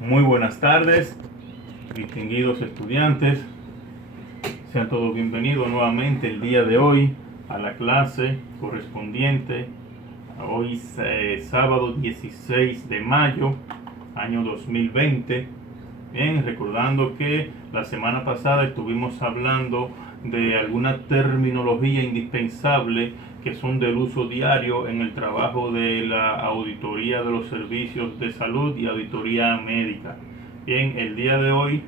Muy buenas tardes, distinguidos estudiantes. Sean todos bienvenidos nuevamente el día de hoy a la clase correspondiente a hoy sábado 16 de mayo, año 2020. Bien, recordando que la semana pasada estuvimos hablando de alguna terminología indispensable que son del uso diario en el trabajo de la auditoría de los servicios de salud y auditoría médica. Bien, el día de hoy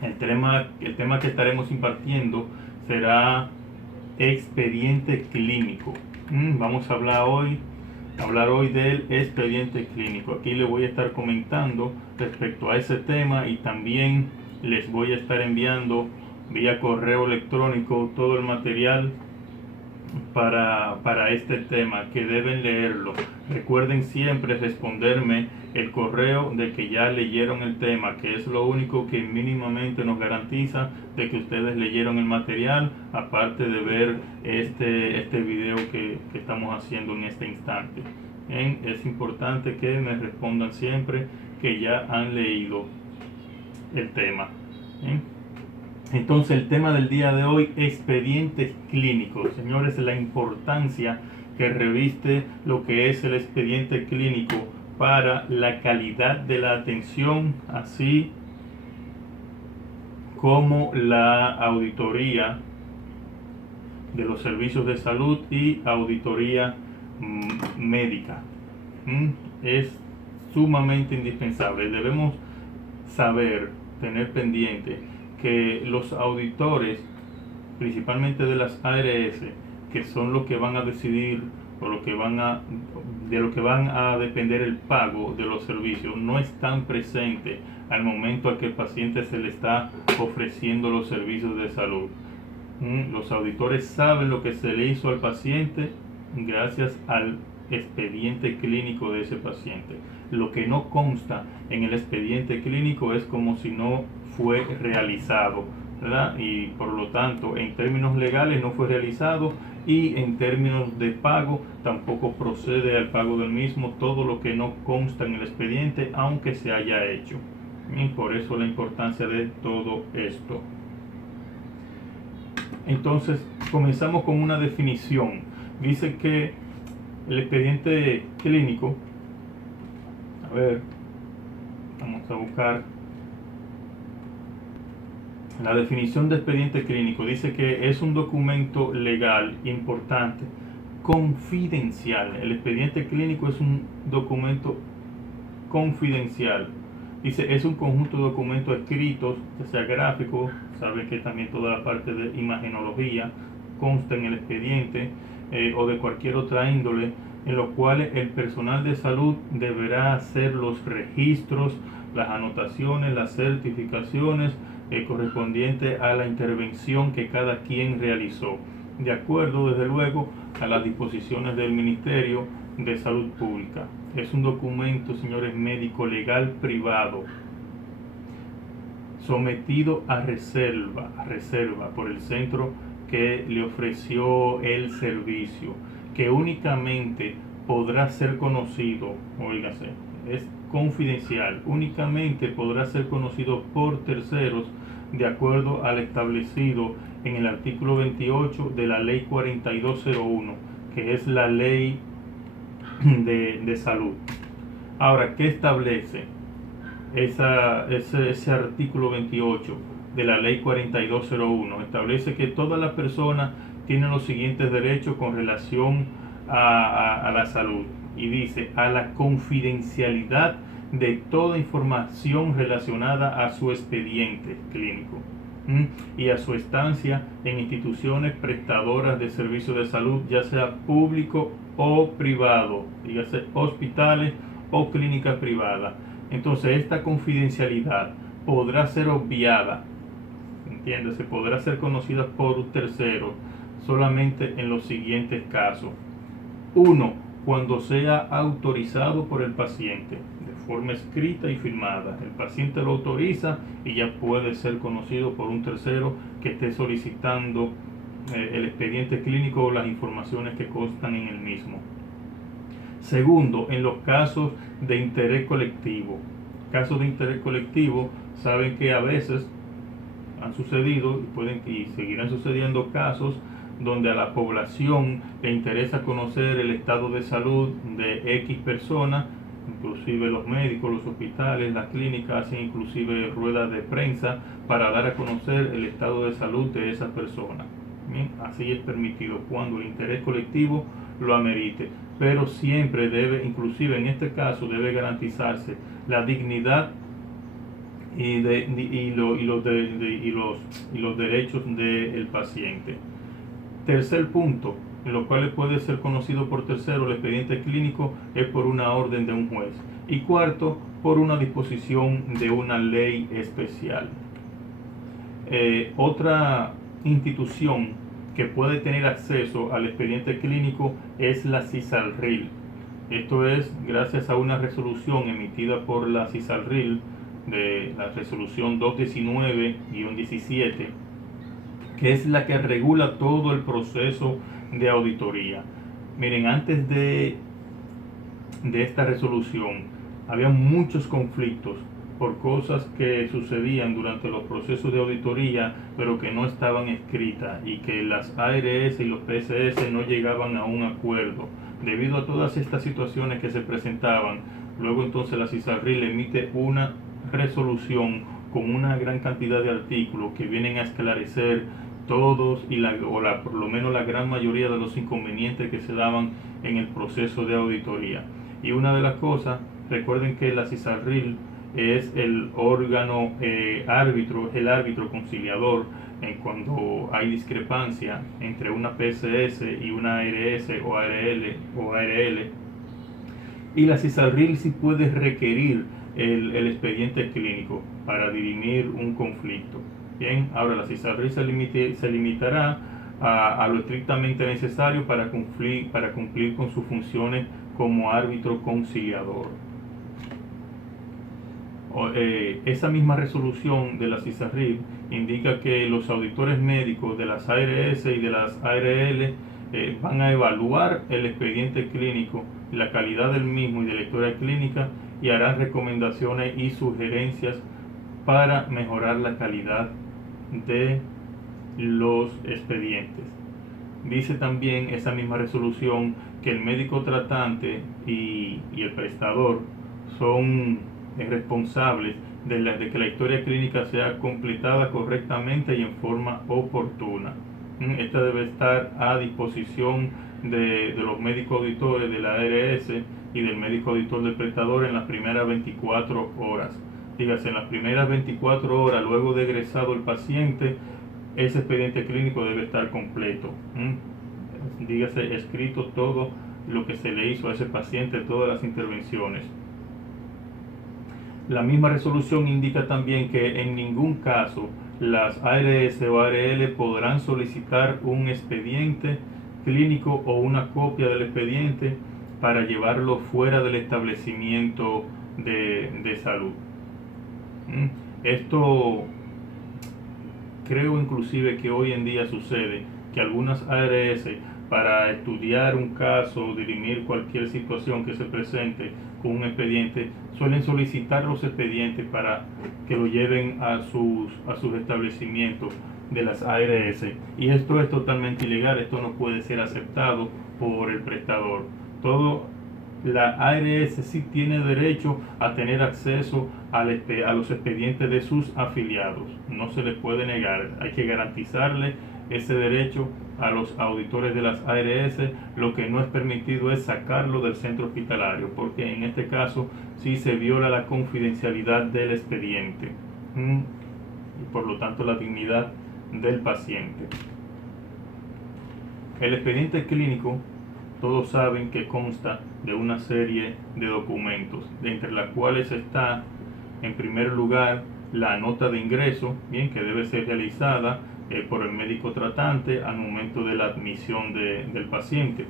el tema que estaremos impartiendo será expediente clínico. Vamos a hablar hoy del expediente clínico. Aquí les voy a estar comentando respecto a ese tema y también les voy a estar enviando vía correo electrónico todo el material para este tema, que deben leerlo. Recuerden siempre responderme el correo de que ya leyeron el tema, que es lo único que mínimamente nos garantiza de que ustedes leyeron el material, aparte de ver este video que estamos haciendo en este instante. Es importante que me respondan siempre que ya han leído el tema. Entonces el tema del día de hoy, expedientes clínicos. Señores, la importancia que reviste lo que es el expediente clínico para la calidad de la atención, así como la auditoría de los servicios de salud y auditoría médica. Es sumamente indispensable. Debemos saber, tener pendiente que los auditores, principalmente de las ARS, que son los que van a decidir o de lo que van a depender el pago de los servicios, no están presentes al momento a que el paciente se le está ofreciendo los servicios de salud. Los auditores saben lo que se le hizo al paciente gracias al expediente clínico de ese paciente. Lo que no consta en el expediente clínico es como si no fue realizado, ¿verdad? Y por lo tanto, en términos legales no fue realizado, y en términos de pago tampoco procede al pago del mismo todo lo que no consta en el expediente, aunque se haya hecho. Y por eso la importancia de todo esto. Entonces comenzamos con una definición. Dice que el expediente clínico, a ver, vamos a buscar la definición de expediente clínico. Dice que es un documento legal importante, confidencial. El expediente clínico es un documento confidencial. Dice, es un conjunto de documentos escritos, ya sea gráficos, saben que también toda la parte de imagenología consta en el expediente, o de cualquier otra índole, en los cuales el personal de salud deberá hacer los registros, las anotaciones, las certificaciones correspondientes a la intervención que cada quien realizó, de acuerdo desde luego a las disposiciones del Ministerio de Salud Pública. Es un documento, señores, médico legal privado, sometido a reserva por el centro que le ofreció el servicio, que únicamente podrá ser conocido, oígase, es confidencial, únicamente podrá ser conocido por terceros de acuerdo al establecido en el artículo 28 de la ley 4201, que es la ley de salud. Ahora, ¿qué establece ese artículo 28 de la ley 4201? Establece que todas las personas tienen los siguientes derechos con relación a la salud, y dice: a la confidencialidad de toda información relacionada a su expediente clínico y a su estancia en instituciones prestadoras de servicios de salud, ya sea público o privado, dígase hospitales o clínicas privadas. Entonces esta confidencialidad podrá ser obviada, entiéndase, podrá ser conocida por un tercero solamente en los siguientes casos. 1. Cuando sea autorizado por el paciente de forma escrita y firmada. El paciente lo autoriza y ya puede ser conocido por un tercero que esté solicitando el expediente clínico o las informaciones que constan en el mismo. Segundo, en los casos de interés colectivo. Casos de interés colectivo, saben que a veces han sucedido y seguirán sucediendo casos donde a la población le interesa conocer el estado de salud de X personas, inclusive los médicos, los hospitales, las clínicas hacen inclusive ruedas de prensa para dar a conocer el estado de salud de esa persona. Bien, así es permitido cuando el interés colectivo lo amerite, pero siempre debe, inclusive en este caso, debe garantizarse la dignidad y los derechos del paciente. Tercer punto, en lo cual puede ser conocido por tercero el expediente clínico, es por una orden de un juez. Y cuarto, por una disposición de una ley especial. Otra institución que puede tener acceso al expediente clínico es la CISALRIL. Esto es gracias a una resolución emitida por la CISALRIL, de la resolución 219-17, que es la que regula todo el proceso de auditoría. Miren, antes de esta resolución había muchos conflictos por cosas que sucedían durante los procesos de auditoría, pero que no estaban escritas y que las ARS y los PSS no llegaban a un acuerdo. Debido a todas estas situaciones que se presentaban, luego entonces la CISALRIL emite una resolución con una gran cantidad de artículos que vienen a esclarecer todos por lo menos la gran mayoría de los inconvenientes que se daban en el proceso de auditoría. Y una de las cosas, recuerden que la CISALRIL es el órgano árbitro, el árbitro conciliador en cuando hay discrepancia entre una PSS y una ARS o ARL, y la CISALRIL sí puede requerir el expediente clínico para dirimir un conflicto. Bien, ahora la CISALRIL se limitará a lo estrictamente necesario para cumplir con sus funciones como árbitro conciliador. Esa misma resolución de la CISALRIL indica que los auditores médicos de las ARS y de las ARL van a evaluar el expediente clínico, la calidad del mismo y de la historia clínica, y harán recomendaciones y sugerencias para mejorar la calidad de los expedientes. Dice también esa misma resolución que el médico tratante y el prestador son responsables de que la historia clínica sea completada correctamente y en forma oportuna. Esta debe estar a disposición de los médicos auditores de la ARS y del médico auditor del prestador en las primeras 24 horas. Dígase, en las primeras 24 horas luego de egresado el paciente, ese expediente clínico debe estar completo. Dígase, escrito todo lo que se le hizo a ese paciente, todas las intervenciones. La misma resolución indica también que en ningún caso las ARS o ARL podrán solicitar un expediente clínico o una copia del expediente para llevarlo fuera del establecimiento de salud. Esto creo inclusive que hoy en día sucede que algunas ARS, para estudiar un caso, dirimir cualquier situación que se presente con un expediente, suelen solicitar los expedientes para que lo lleven a sus establecimientos de las ARS, y esto es totalmente ilegal. Esto no puede ser aceptado por el prestador. La ARS sí tiene derecho a tener acceso a los expedientes de sus afiliados, no se les puede negar, hay que garantizarle ese derecho a los auditores de las ARS. Lo que no es permitido es sacarlo del centro hospitalario, porque en este caso sí se viola la confidencialidad del expediente y por lo tanto la dignidad del paciente. El expediente clínico, todos saben que consta de una serie de documentos, entre las cuales está, en primer lugar, la nota de ingreso, bien, que debe ser realizada por el médico tratante al momento de la admisión del paciente,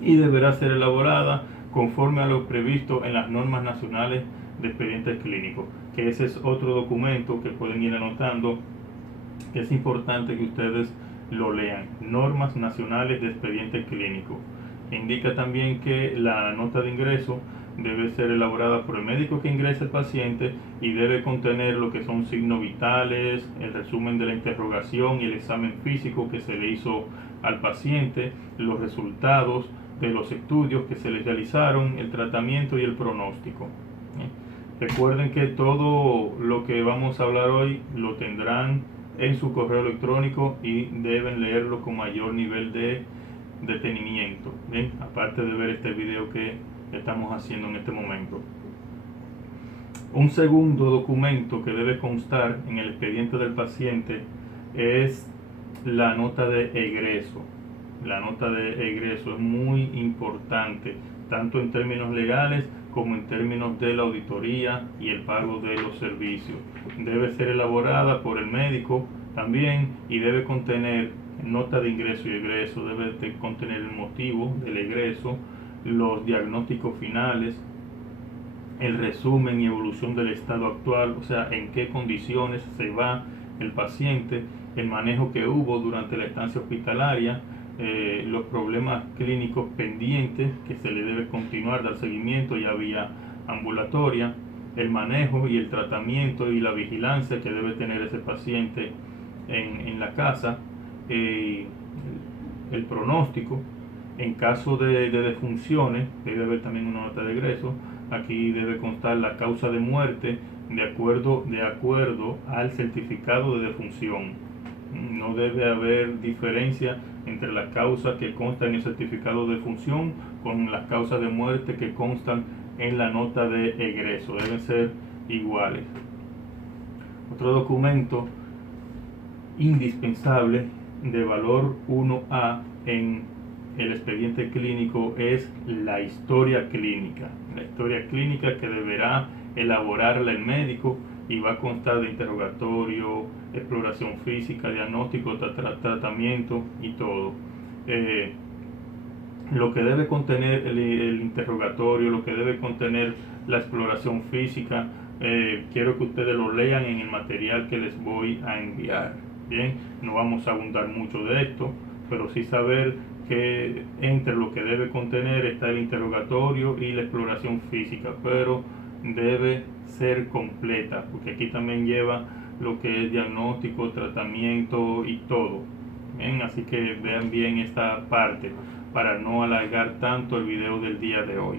y deberá ser elaborada conforme a lo previsto en las normas nacionales de expedientes clínicos, que ese es otro documento que pueden ir anotando, que es importante que ustedes lo lean. Normas nacionales de expediente clínico. Indica también que la nota de ingreso debe ser elaborada por el médico que ingresa el paciente y debe contener lo que son signos vitales, el resumen de la interrogación y el examen físico que se le hizo al paciente, los resultados de los estudios que se le realizaron, el tratamiento y el pronóstico. Recuerden que todo lo que vamos a hablar hoy lo tendrán en su correo electrónico y deben leerlo con mayor nivel de detenimiento, ¿bien? Aparte de ver este video que estamos haciendo en este momento. Un segundo documento que debe constar en el expediente del paciente es la nota de egreso. La nota de egreso es muy importante, tanto en términos legales como en términos de la auditoría y el pago de los servicios. Debe ser elaborada por el médico también y debe contener nota de ingreso y egreso, debe de contener el motivo del egreso, los diagnósticos finales, el resumen y evolución del estado actual, o sea, en qué condiciones se va el paciente, el manejo que hubo durante la estancia hospitalaria, los problemas clínicos pendientes que se le debe continuar, dar seguimiento ya vía ambulatoria, el manejo y el tratamiento y la vigilancia que debe tener ese paciente en la casa, el pronóstico. En caso de defunciones, debe haber también una nota de egreso. Aquí debe constar la causa de muerte de acuerdo al certificado de defunción. No debe haber diferencia entre la causa que consta en el certificado de defunción con las causas de muerte que constan en la nota de egreso. Deben ser iguales. Otro documento indispensable de valor 1A en el expediente clínico es la historia clínica. La historia clínica que deberá elaborarla el médico y va a constar de interrogatorio, exploración física, diagnóstico, tratamiento y todo. Lo que debe contener el interrogatorio, lo que debe contener la exploración física, quiero que ustedes lo lean en el material que les voy a enviar. Bien, no vamos a abundar mucho de esto, pero sí saber que entre lo que debe contener está el interrogatorio y la exploración física, pero debe ser completa, porque aquí también lleva lo que es diagnóstico, tratamiento y todo. Bien, así que vean bien esta parte para no alargar tanto el video del día de hoy.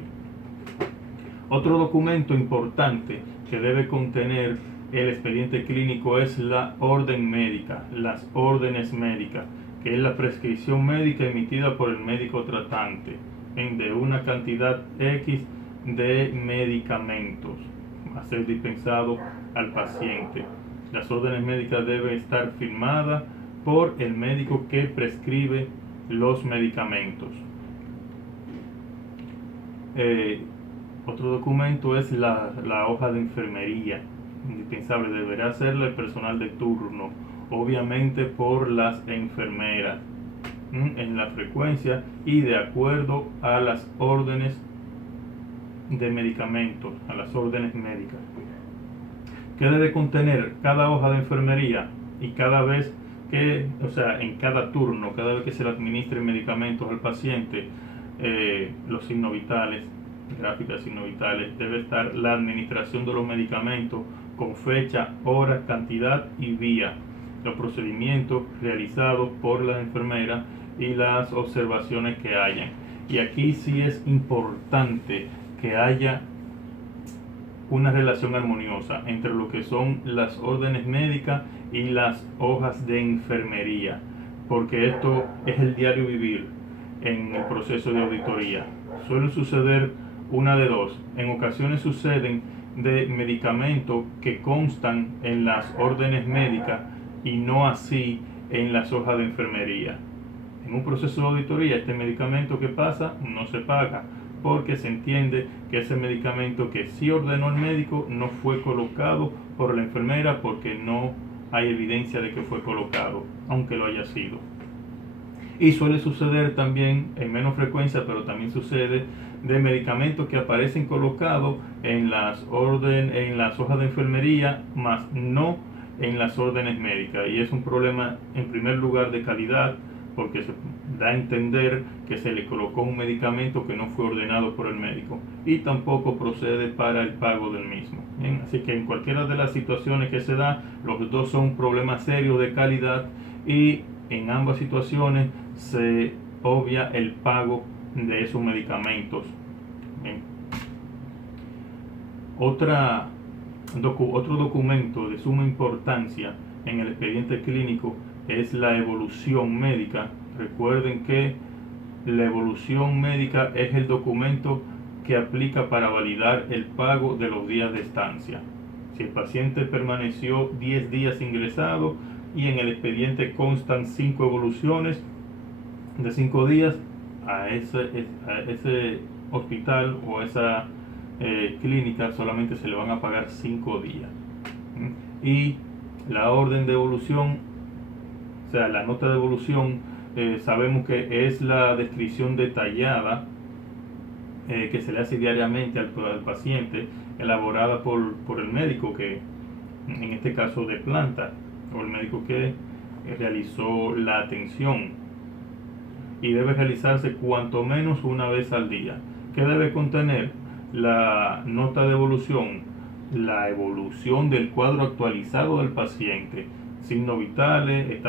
Otro documento importante que debe contener el expediente clínico es la orden médica, las órdenes médicas, que es la prescripción médica emitida por el médico tratante de una cantidad X de medicamentos a ser dispensado al paciente. Las órdenes médicas deben estar firmadas por el médico que prescribe los medicamentos. Otro documento es la hoja de enfermería. Indispensable, deberá hacerla el personal de turno, obviamente por las enfermeras, en la frecuencia y de acuerdo a las órdenes de medicamentos, a las órdenes médicas. ¿Qué debe contener cada hoja de enfermería? Y cada vez que, o sea, en cada turno, cada vez que se le administren medicamentos al paciente, los signos vitales, gráficas signos vitales, debe estar la administración de los medicamentos con fecha, hora, cantidad y vía, los procedimientos realizados por la enfermera y las observaciones que hayan. Y aquí sí es importante que haya una relación armoniosa entre lo que son las órdenes médicas y las hojas de enfermería, porque esto es el diario vivir en el proceso de auditoría. Suele suceder una de dos. En ocasiones suceden de medicamentos que constan en las órdenes médicas y no así en las hojas de enfermería. En un proceso de auditoría, este medicamento que pasa no se paga, porque se entiende que ese medicamento que sí ordenó el médico no fue colocado por la enfermera porque no hay evidencia de que fue colocado, aunque lo haya sido. Y suele suceder también, en menos frecuencia, pero también sucede, de medicamentos que aparecen colocados en las hojas de enfermería, más no en las órdenes médicas. Y es un problema, en primer lugar, de calidad, porque da a entender que se le colocó un medicamento que no fue ordenado por el médico y tampoco procede para el pago del mismo. Bien, así que en cualquiera de las situaciones que se da, los dos son problemas serios de calidad y en ambas situaciones se obvia el pago de esos medicamentos. Bien. Otro documento de suma importancia en el expediente clínico es la evolución médica. Recuerden que la evolución médica es el documento que aplica para validar el pago de los días de estancia. Si el paciente permaneció 10 días ingresado y en el expediente constan 5 evoluciones de 5 días, a ese hospital o a esa clínica solamente se le van a pagar 5 días. Y la orden de evolución, o sea, la nota de evolución, sabemos que es la descripción detallada que se le hace diariamente al paciente, elaborada por el médico, que en este caso de planta, o el médico que realizó la atención, y debe realizarse cuanto menos una vez al día. ¿Qué debe contener la nota de evolución? La evolución del cuadro actualizado del paciente, signos vitales,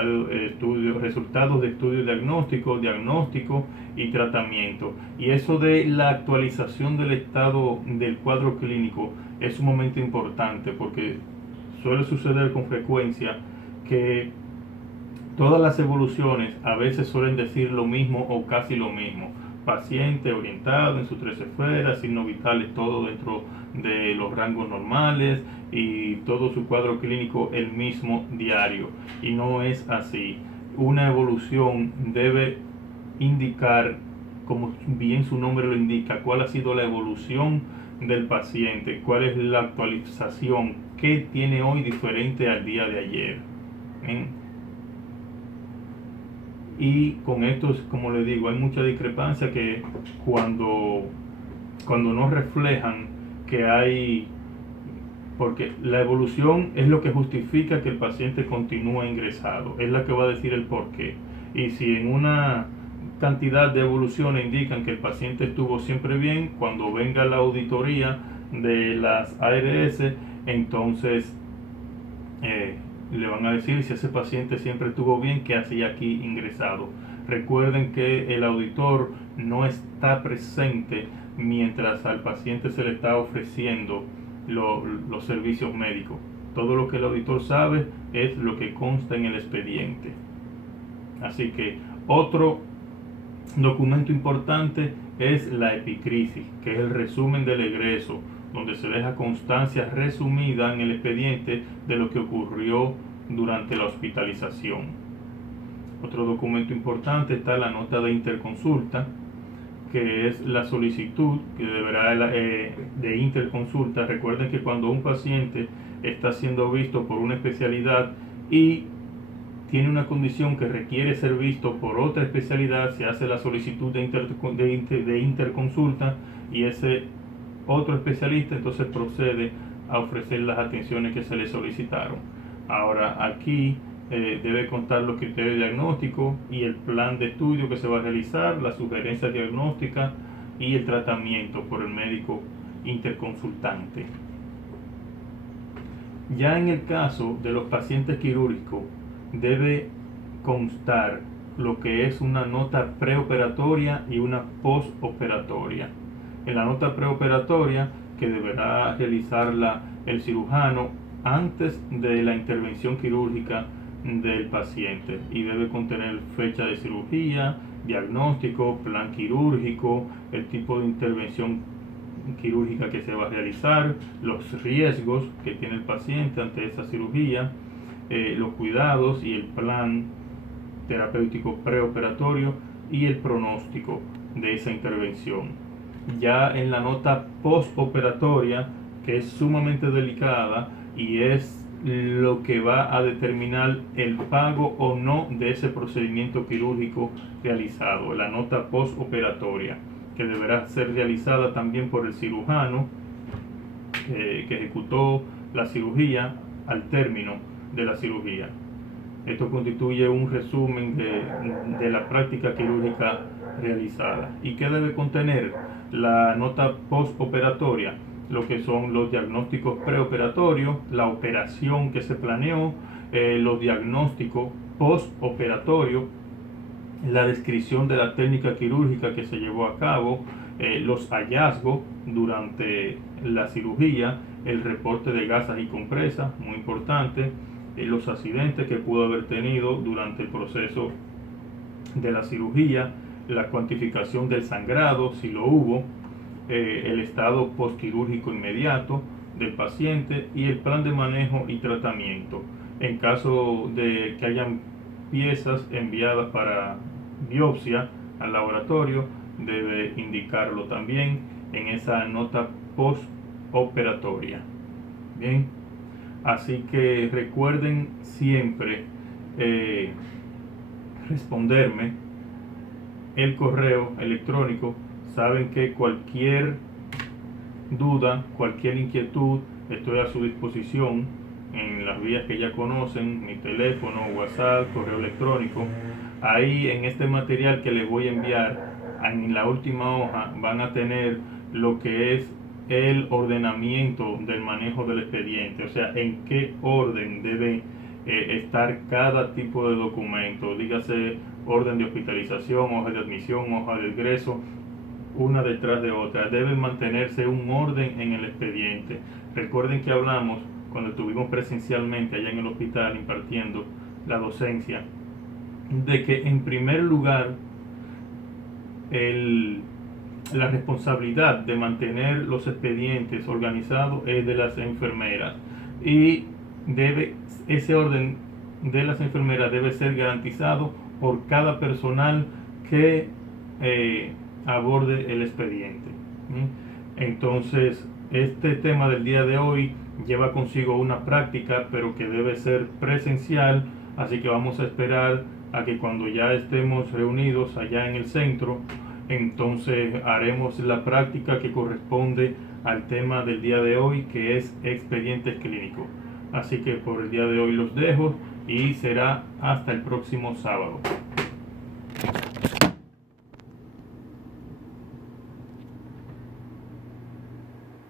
resultados de estudio diagnóstico y tratamiento. Y eso de la actualización del estado del cuadro clínico es un momento importante, porque suele suceder con frecuencia que todas las evoluciones a veces suelen decir lo mismo o casi lo mismo. Paciente orientado en sus 3 esferas, signos vitales todo dentro de los rangos normales y todo su cuadro clínico el mismo diario. Y no es así. Una evolución debe indicar, como bien su nombre lo indica, cuál ha sido la evolución del paciente, cuál es la actualización, qué tiene hoy diferente al día de ayer. Y con esto, como les digo, hay mucha discrepancia que cuando no reflejan que hay, porque la evolución es lo que justifica que el paciente continúe ingresado, es la que va a decir el porqué. Y si en una cantidad de evoluciones indican que el paciente estuvo siempre bien, cuando venga la auditoría de las ARS, entonces le van a decir si ese paciente siempre estuvo bien, qué hacía aquí ingresado. Recuerden que el auditor no está presente mientras al paciente se le está ofreciendo los servicios médicos. Todo lo que el auditor sabe es lo que consta en el expediente. Así que otro documento importante es la epicrisis, que es el resumen del egreso, donde se deja constancia resumida en el expediente de lo que ocurrió durante la hospitalización. Otro documento importante está la nota de interconsulta, que es la solicitud que deberá de interconsulta. Recuerden que cuando un paciente está siendo visto por una especialidad y tiene una condición que requiere ser visto por otra especialidad, se hace la solicitud de interconsulta y ese otro especialista entonces procede a ofrecer las atenciones que se le solicitaron. Ahora aquí debe constar los criterios diagnósticos y el plan de estudio que se va a realizar, la sugerencia diagnóstica y el tratamiento por el médico interconsultante. Ya en el caso de los pacientes quirúrgicos, debe constar lo que es una nota preoperatoria y una postoperatoria. En la nota preoperatoria, que deberá realizarla el cirujano antes de la intervención quirúrgica del paciente, y debe contener fecha de cirugía, diagnóstico, plan quirúrgico, el tipo de intervención quirúrgica que se va a realizar, los riesgos que tiene el paciente ante esa cirugía, los cuidados y el plan terapéutico preoperatorio y el pronóstico de esa intervención. Ya en la nota postoperatoria, que es sumamente delicada y es lo que va a determinar el pago o no de ese procedimiento quirúrgico realizado, la nota postoperatoria, que deberá ser realizada también por el cirujano que ejecutó la cirugía al término de la cirugía. Esto constituye un resumen de la práctica quirúrgica realizada. ¿Y qué debe contener? La nota postoperatoria, lo que son los diagnósticos preoperatorios, la operación que se planeó, los diagnósticos postoperatorios, la descripción de la técnica quirúrgica que se llevó a cabo, los hallazgos durante la cirugía, el reporte de gasas y compresas, muy importante, los accidentes que pudo haber tenido durante el proceso de la cirugía, la cuantificación del sangrado, si lo hubo, el estado postquirúrgico inmediato del paciente y el plan de manejo y tratamiento. En caso de que hayan piezas enviadas para biopsia al laboratorio, debe indicarlo también en esa nota postoperatoria. Bien, así que recuerden siempre responderme el correo electrónico. Saben que cualquier duda, cualquier inquietud, estoy a su disposición en las vías que ya conocen, mi teléfono, WhatsApp, correo electrónico. Ahí en este material que les voy a enviar, en la última hoja van a tener lo que es el ordenamiento del manejo del expediente, o sea, en qué orden debe estar cada tipo de documento, dígase orden de hospitalización, hoja de admisión, hoja de egreso, una detrás de otra. Deben mantenerse un orden en el expediente. Recuerden que hablamos cuando estuvimos presencialmente allá en el hospital impartiendo la docencia, de que en primer lugar la responsabilidad de mantener los expedientes organizados es de las enfermeras, y ese orden de las enfermeras debe ser garantizado por cada personal que aborde el expediente. Entonces, este tema del día de hoy lleva consigo una práctica, pero que debe ser presencial, así que vamos a esperar a que cuando ya estemos reunidos allá en el centro, entonces haremos la práctica que corresponde al tema del día de hoy, que es expedientes clínicos. Así que por el día de hoy los dejo y será hasta el próximo sábado.